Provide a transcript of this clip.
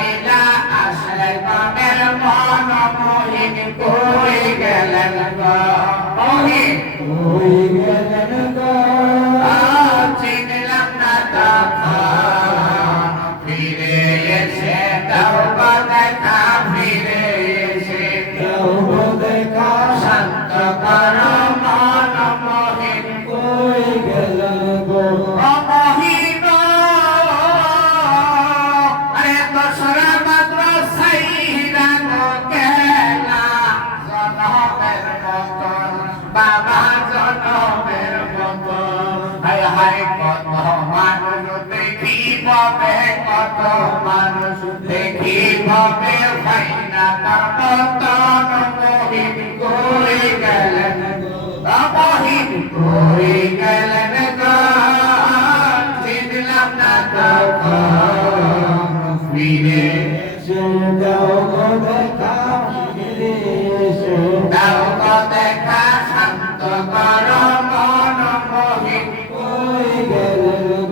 পাবেলা আশ্রয় পাবেল মন মোহিন কই গেলেন গো? মোহিন। কত হায় হায় কত মানুষ দেখিব কত মানুষ দেখিব ফাইনা তার পতন মহিন